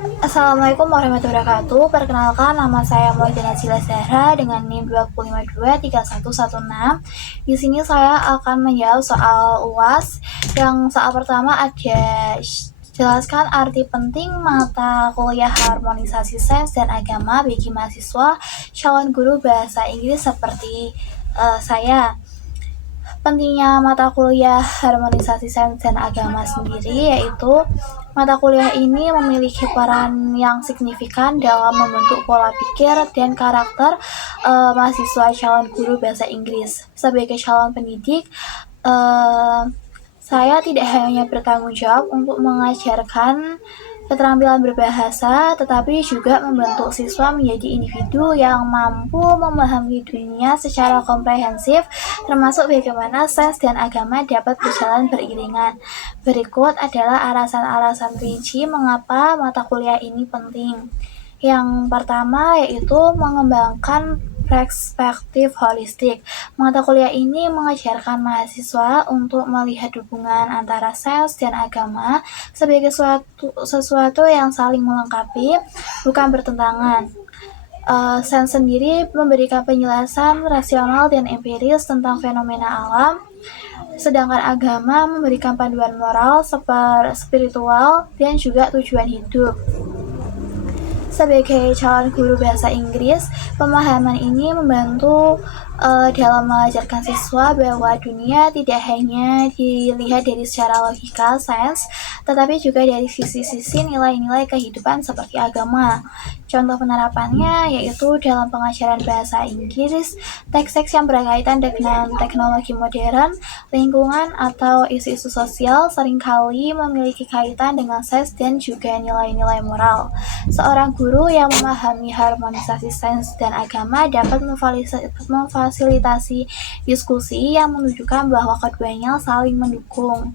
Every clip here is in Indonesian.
Assalamualaikum warahmatullahi wabarakatuh. Perkenalkan, nama saya Mulyana Zahra dengan NIM 2523116. Di sini saya akan menjawab soal UAS. Yang soal pertama ada jelaskan arti penting mata kuliah harmonisasi sains dan agama bagi mahasiswa calon guru bahasa Inggris seperti saya. Pentingnya mata kuliah harmonisasi sains dan agama sendiri yaitu mata kuliah ini memiliki peran yang signifikan dalam membentuk pola pikir dan karakter mahasiswa calon guru bahasa Inggris. Sebagai calon pendidik, saya tidak hanya bertanggung jawab untuk mengajarkan keterampilan berbahasa, tetapi juga membentuk siswa menjadi individu yang mampu memahami dunia secara komprehensif, termasuk bagaimana sains dan agama dapat berjalan beriringan. Berikut adalah alasan-alasan rinci mengapa mata kuliah ini penting. Yang pertama yaitu mengembangkan perspektif holistik. Mata kuliah ini mengajarkan mahasiswa untuk melihat hubungan antara sains dan agama sebagai sesuatu yang saling melengkapi, bukan bertentangan. Sains sendiri memberikan penjelasan rasional dan empiris tentang fenomena alam, sedangkan agama memberikan panduan moral, spiritual, dan juga tujuan hidup. Sebagai calon guru bahasa Inggris, pemahaman ini membantu dalam mengajarkan siswa bahwa dunia tidak hanya dilihat dari secara logika, sains, tetapi juga dari sisi-sisi nilai-nilai kehidupan seperti agama. Contoh penerapannya yaitu dalam pengajaran bahasa Inggris, teks-teks yang berkaitan dengan teknologi modern, lingkungan, atau isu-isu sosial seringkali memiliki kaitan dengan sains dan juga nilai-nilai moral. Seorang guru yang memahami harmonisasi sains dan agama dapat memfasilitasi diskusi yang menunjukkan bahwa keduanya saling mendukung.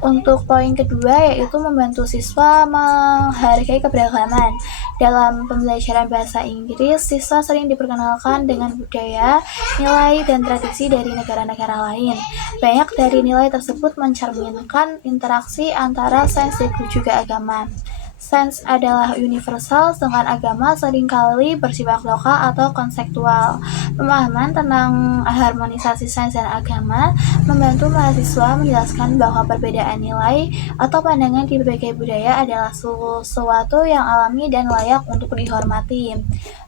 Untuk poin kedua yaitu membantu siswa menghargai keberagaman. Dalam pembelajaran bahasa Inggris, siswa sering diperkenalkan dengan budaya, nilai, dan tradisi dari negara-negara lain. Banyak dari nilai tersebut mencerminkan interaksi antara sains dan juga agama. Sains adalah universal, sedangkan agama seringkali bersifat lokal atau konseptual. Pemahaman tentang harmonisasi sains dan agama membantu mahasiswa menjelaskan bahwa perbedaan nilai atau pandangan di berbagai budaya adalah sesuatu yang alami dan layak untuk dihormati.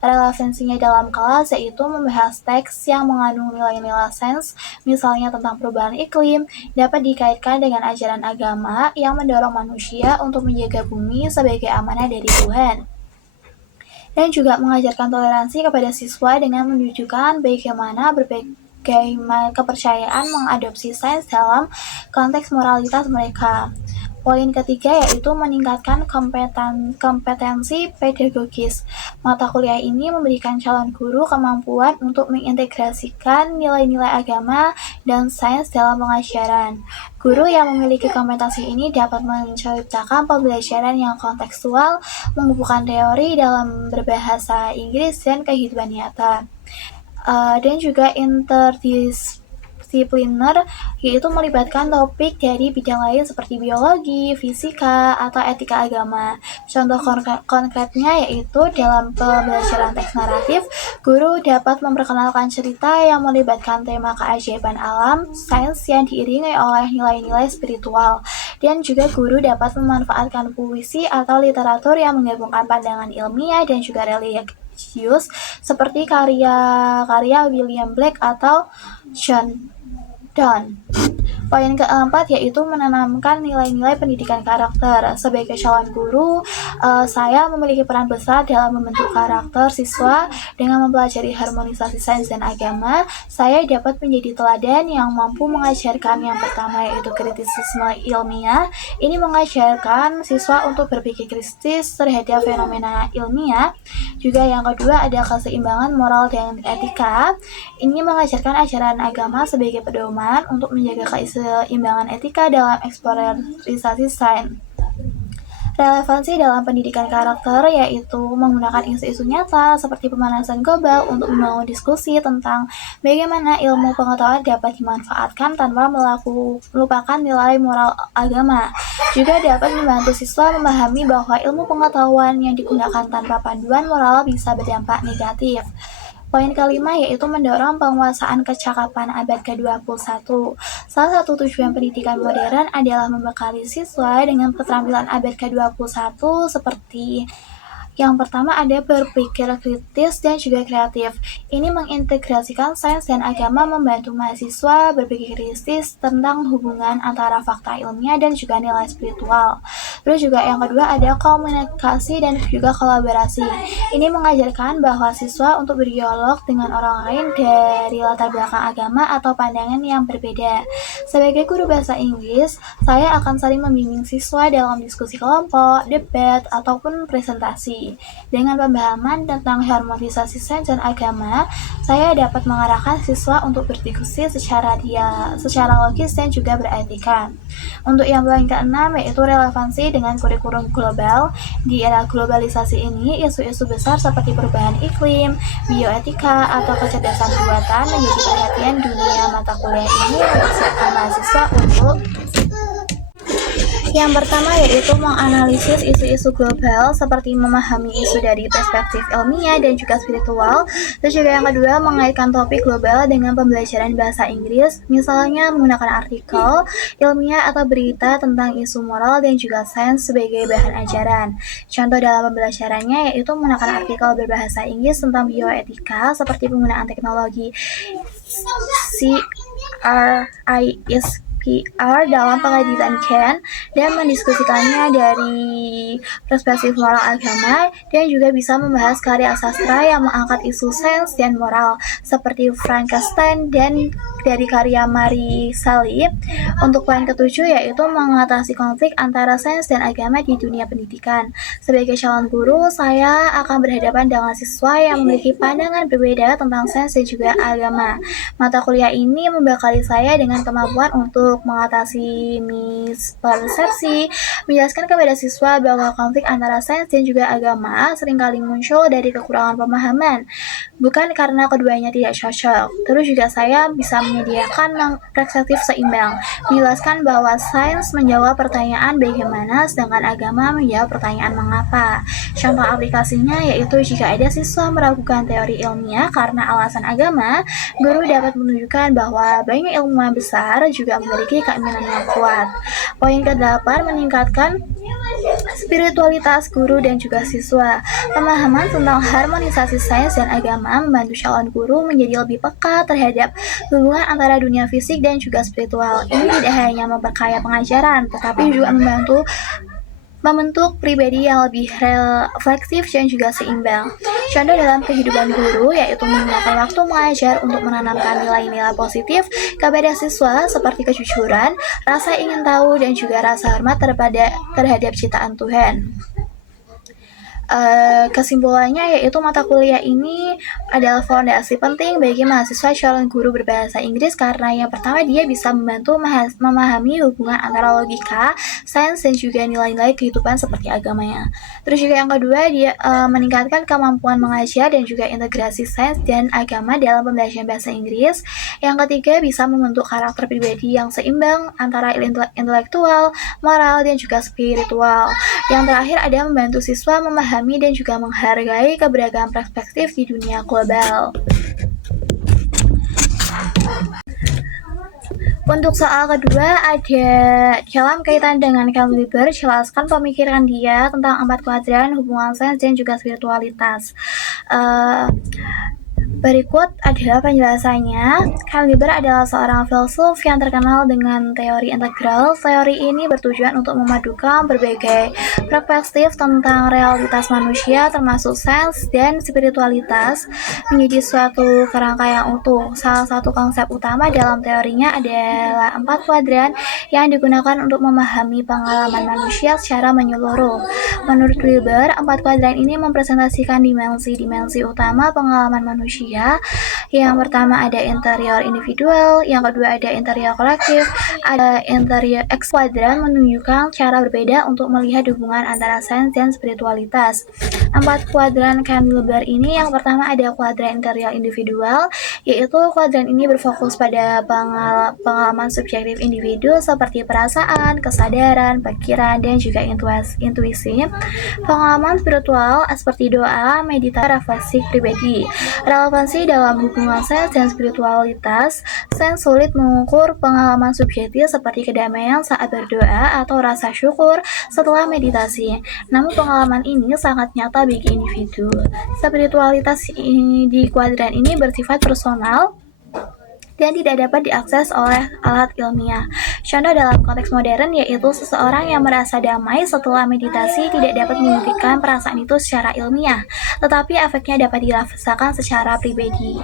Relevansinya dalam kelas yaitu membahas teks yang mengandung nilai-nilai sains, misalnya tentang perubahan iklim, dapat dikaitkan dengan ajaran agama yang mendorong manusia untuk menjaga bumi sebagai amanah dari Tuhan. Dan juga mengajarkan toleransi kepada siswa dengan menunjukkan bagaimana berbagai kepercayaan mengadopsi sains dalam konteks moralitas mereka. Poin ketiga yaitu meningkatkan kompetensi pedagogis. Mata kuliah ini memberikan calon guru kemampuan untuk mengintegrasikan nilai-nilai agama dan sains dalam pengajaran. Guru yang memiliki kompetensi ini dapat menciptakan pembelajaran yang kontekstual, menghubungkan teori dalam berbahasa Inggris dan kehidupan nyata. Dan juga interdisipliner, yaitu melibatkan topik dari bidang lain seperti biologi, fisika, atau etika agama. Contoh konkretnya yaitu dalam pembelajaran teks naratif, guru dapat memperkenalkan cerita yang melibatkan tema keajaiban alam, sains yang diiringi oleh nilai-nilai spiritual. Dan juga guru dapat memanfaatkan puisi atau literatur yang menggabungkan pandangan ilmiah dan juga religius seperti karya-karya William Blake atau John Donne. Poin keempat yaitu menanamkan nilai-nilai pendidikan karakter. Sebagai calon guru, saya memiliki peran besar dalam membentuk karakter siswa. Dengan mempelajari harmonisasi sains dan agama, saya dapat menjadi teladan yang mampu mengajarkan yang pertama yaitu kritisisme ilmiah. Ini mengajarkan siswa untuk berpikir kritis terhadap fenomena ilmiah. Juga yang kedua ada keseimbangan moral dan etika. Ini mengajarkan ajaran agama sebagai pedoman untuk menjaga keseimbangan etika dalam eksplorasi sains. Relevansi dalam pendidikan karakter yaitu menggunakan isu-isu nyata seperti pemanasan global untuk membangun diskusi tentang bagaimana ilmu pengetahuan dapat dimanfaatkan tanpa melupakan nilai moral agama. Juga dapat membantu siswa memahami bahwa ilmu pengetahuan yang digunakan tanpa panduan moral bisa berdampak negatif. Poin kelima yaitu mendorong penguasaan kecakapan abad ke-21. Salah satu tujuan pendidikan modern adalah membekali siswa dengan keterampilan abad ke-21 seperti yang pertama ada berpikir kritis dan juga kreatif. Ini mengintegrasikan sains dan agama membantu mahasiswa berpikir kritis tentang hubungan antara fakta ilmiah dan juga nilai spiritual. Terus juga yang kedua ada komunikasi dan juga kolaborasi. Ini mengajarkan bahwa siswa untuk berdialog dengan orang lain dari latar belakang agama atau pandangan yang berbeda. Sebagai guru bahasa Inggris, saya akan saling membimbing siswa dalam diskusi kelompok, debat, ataupun presentasi. Dengan pemahaman tentang harmonisasi sains dan agama, saya dapat mengarahkan siswa untuk berdiskusi secara logis dan juga beretika. Untuk yang paling keenam yaitu relevansi dengan kurikulum global. Di era globalisasi ini, isu-isu besar seperti perubahan iklim, bioetika, atau kecerdasan buatan menjadi perhatian dunia. Mata kuliah ini mempersiapkan mahasiswa untuk yang pertama yaitu menganalisis isu-isu global seperti memahami isu dari perspektif ilmiah dan juga spiritual. Terus juga yang kedua mengaitkan topik global dengan pembelajaran bahasa Inggris, misalnya menggunakan artikel ilmiah atau berita tentang isu moral dan juga sains sebagai bahan ajaran. Contoh dalam pembelajarannya yaitu menggunakan artikel berbahasa Inggris tentang bioetika seperti penggunaan teknologi CRISPR dalam pengeditan gen dan mendiskusikannya dari perspektif moral agama, dan juga bisa membahas karya sastra yang mengangkat isu sains dan moral seperti Frankenstein dan dari karya Mary Shelley. Untuk poin ketujuh yaitu mengatasi konflik antara sains dan agama di dunia pendidikan. Sebagai calon guru, saya akan berhadapan dengan siswa yang memiliki pandangan berbeda tentang sains dan juga agama. Mata kuliah ini membekali saya dengan kemampuan untuk mengatasi mispersepsi, menjelaskan kepada siswa bahwa konflik antara sains dan juga agama seringkali muncul dari kekurangan pemahaman, bukan karena keduanya tidak cocok. Terus juga saya bisa menyediakan perspektif seimbang, menjelaskan bahwa sains menjawab pertanyaan bagaimana, sedangkan agama menjawab pertanyaan mengapa. Contoh aplikasinya yaitu jika ada siswa meragukan teori ilmiah karena alasan agama, guru dapat menunjukkan bahwa banyak ilmuwan besar juga memiliki keinginan yang kuat. Poin ke-8 meningkatkan spiritualitas guru dan juga siswa. Pemahaman tentang harmonisasi sains dan agama membantu calon guru menjadi lebih peka terhadap hubungan antara dunia fisik dan juga spiritual. Ini tidak hanya memperkaya pengajaran, tetapi juga membentuk pribadi yang lebih refleksif dan juga seimbang. Contoh dalam kehidupan guru yaitu menggunakan waktu mengajar untuk menanamkan nilai-nilai positif kepada siswa seperti kejujuran, rasa ingin tahu, dan juga rasa hormat terhadap ciptaan Tuhan. Kesimpulannya yaitu mata kuliah ini adalah fondasi penting bagi mahasiswa calon guru berbahasa Inggris karena yang pertama dia bisa membantu memahami hubungan antara logika, sains, dan juga nilai-nilai kehidupan seperti agamanya. Terus juga yang kedua dia meningkatkan kemampuan mengajar dan juga integrasi sains dan agama dalam pembelajaran bahasa Inggris. Yang ketiga bisa membentuk karakter pribadi yang seimbang antara intelektual, moral, dan juga spiritual. Yang terakhir ada membantu siswa memahami dan juga menghargai keberagaman perspektif di dunia global. Untuk soal kedua ada dalam kaitan dengan Carl Lieber, jelaskan pemikiran dia tentang 4 kuadran hubungan sains dan juga spiritualitas. Berikut adalah penjelasannya. Carl Lieber adalah seorang filsuf yang terkenal dengan teori integral. Teori ini bertujuan untuk memadukan berbagai perspektif tentang realitas manusia, termasuk sains dan spiritualitas, menjadi suatu kerangka yang utuh. Salah satu konsep utama dalam teorinya adalah 4 kuadran yang digunakan untuk memahami pengalaman manusia secara menyeluruh. Menurut Lieber, 4 kuadran ini mempresentasikan dimensi-dimensi utama pengalaman manusia budaya. Yang pertama ada interior individual, yang kedua ada interior kolektif, ada interior X kuadran menunjukkan cara berbeda untuk melihat hubungan antara sains dan spiritualitas. 4 kuadran Ken Wilber ini, yang pertama ada kuadran interior individual, yaitu kuadran ini berfokus pada pengalaman subjektif individu seperti perasaan, kesadaran, pikiran, dan juga intuisi. Pengalaman spiritual seperti doa, meditasi, refleksi pribadi. Relevansi dalam hubungan sains dan spiritualitas. Sains sulit mengukur pengalaman subjektif seperti kedamaian saat berdoa atau rasa syukur setelah meditasi. Namun pengalaman ini sangat nyata bagi individu. Spiritualitas di kuadran ini bersifat personal dan tidak dapat diakses oleh alat ilmiah. Contoh dalam konteks modern yaitu seseorang yang merasa damai setelah meditasi tidak dapat membuktikan perasaan itu secara ilmiah, tetapi efeknya dapat dirasakan secara pribadi.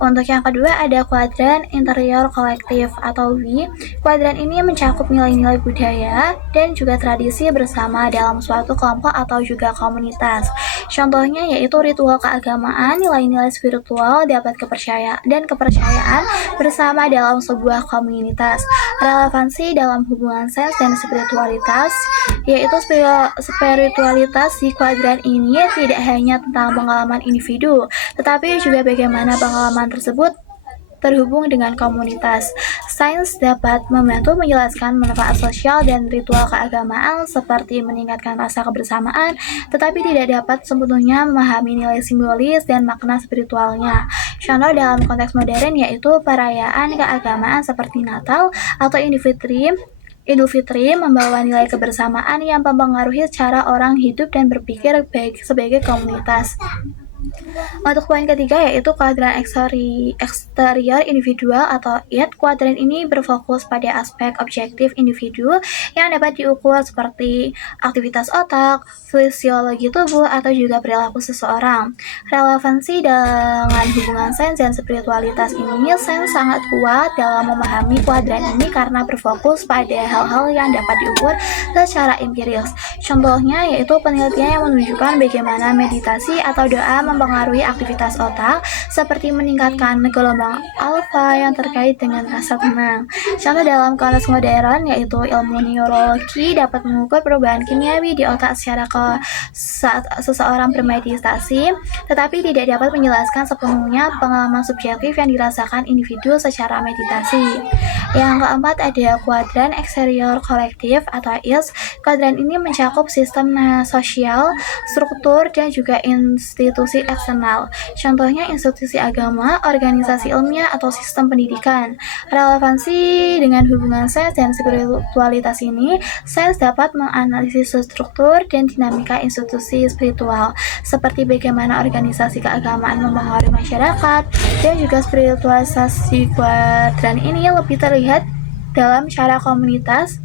Untuk yang kedua ada kuadran interior kolektif atau W. Kuadran ini mencakup nilai-nilai budaya dan juga tradisi bersama dalam suatu kelompok atau juga komunitas. Contohnya yaitu ritual keagamaan, nilai-nilai spiritual, dapat kepercayaan bersama dalam sebuah komunitas. Relevansi dalam hubungan sains dan spiritualitas, yaitu spiritualitas di kuadran ini tidak hanya tentang pengalaman individu, tetapi juga bagaimana pengalaman tersebut terhubung dengan komunitas. Sains dapat membantu menjelaskan manfaat sosial dan ritual keagamaan seperti meningkatkan rasa kebersamaan, tetapi tidak dapat sepenuhnya memahami nilai simbolis dan makna spiritualnya. Contoh dalam konteks modern yaitu perayaan keagamaan seperti Natal atau Idul Fitri membawa nilai kebersamaan yang mempengaruhi cara orang hidup dan berpikir sebagai komunitas. Untuk poin ketiga yaitu kuadran eksterior individual atau IT. Kuadran ini berfokus pada aspek objektif individu yang dapat diukur seperti aktivitas otak, fisiologi tubuh, atau juga perilaku seseorang. Relevansi dengan hubungan sains dan spiritualitas ini, sains sangat kuat dalam memahami kuadran ini karena berfokus pada hal-hal yang dapat diukur secara empiris. Contohnya yaitu penelitian yang menunjukkan bagaimana meditasi atau doa mempengaruhi aktivitas otak seperti meningkatkan gelombang alfa yang terkait dengan rasa tenang. Contoh dalam konteks modern yaitu ilmu neurologi dapat mengukur perubahan kimiawi di otak saat seseorang bermeditasi, tetapi tidak dapat menjelaskan sepenuhnya pengalaman subjektif yang dirasakan individu secara meditasi. Yang keempat ada kuadran eksterior kolektif atau IS. Kuadran ini mencakup sistem sosial, struktur, dan juga institusi eksternal. Contohnya institusi agama, organisasi ilmiah, atau sistem pendidikan. Relevansi dengan hubungan sains dan spiritualitas ini, sains dapat menganalisis struktur dan dinamika institusi spiritual, seperti bagaimana organisasi keagamaan mempengaruhi masyarakat, dan juga spiritualitas di kuadran ini lebih terlihat dalam cara komunitas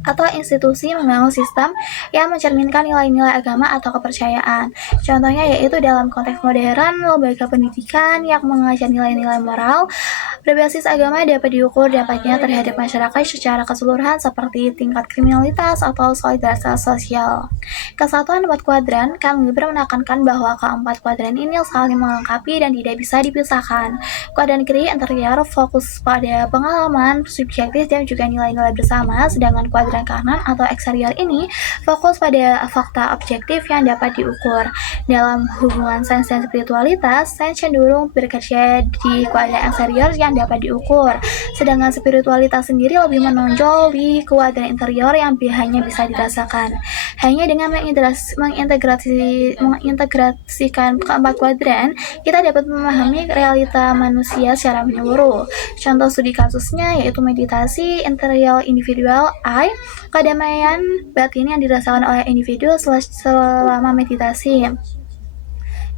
atau institusi membangun sistem yang mencerminkan nilai-nilai agama atau kepercayaan. Contohnya yaitu dalam konteks modern, lembaga pendidikan yang mengajar nilai-nilai moral berbasis agama dapat diukur dampaknya terhadap masyarakat secara keseluruhan seperti tingkat kriminalitas atau solidaritas sosial. Kesatuan 4 kuadran, Ken Wilber menekankan bahwa keempat kuadran ini saling melengkapi dan tidak bisa dipisahkan. Kuadran kiri interior fokus pada pengalaman subjektif dan juga nilai-nilai bersama, sedangkan kuadran kanan atau eksterior ini fokus pada fakta objektif yang dapat diukur. Dalam hubungan sains dan spiritualitas, sains cenderung bekerja di kuadran eksterior yang dapat diukur, sedangkan spiritualitas sendiri lebih menonjol di kuadran interior yang hanya bisa dirasakan. Hanya dengan mengintegrasikan keempat kuadran, kita dapat memahami realita manusia secara menyeluruh. Contoh studi kasusnya yaitu meditasi interior individual I, kedamaian batin yang dirasakan oleh individu selama meditasi.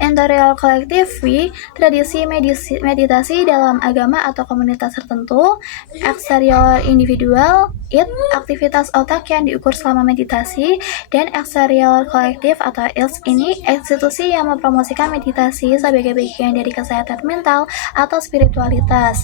Interior kolektif V, tradisi meditasi dalam agama atau komunitas tertentu. Eksterior individual IT, aktivitas otak yang diukur selama meditasi. Dan eksterior kolektif atau ILS ini institusi yang mempromosikan meditasi sebagai bagian dari kesehatan mental atau spiritualitas.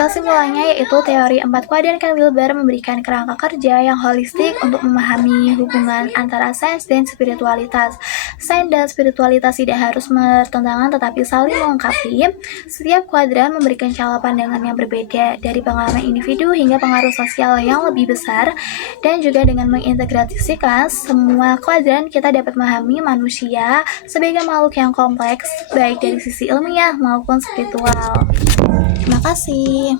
Kesimpulannya yaitu teori 4 kuadran Ken Wilber memberikan kerangka kerja yang holistik untuk memahami hubungan antara sains dan spiritualitas. Sains dan spiritualitas tidak harus bertentangan tetapi saling melengkapi. Setiap kuadran memberikan cara pandangan yang berbeda, dari pengalaman individu hingga pengaruh sosial yang lebih besar, dan juga dengan mengintegrasikan semua kuadran kita dapat memahami manusia sebagai makhluk yang kompleks baik dari sisi ilmiah maupun spiritual. Terima kasih.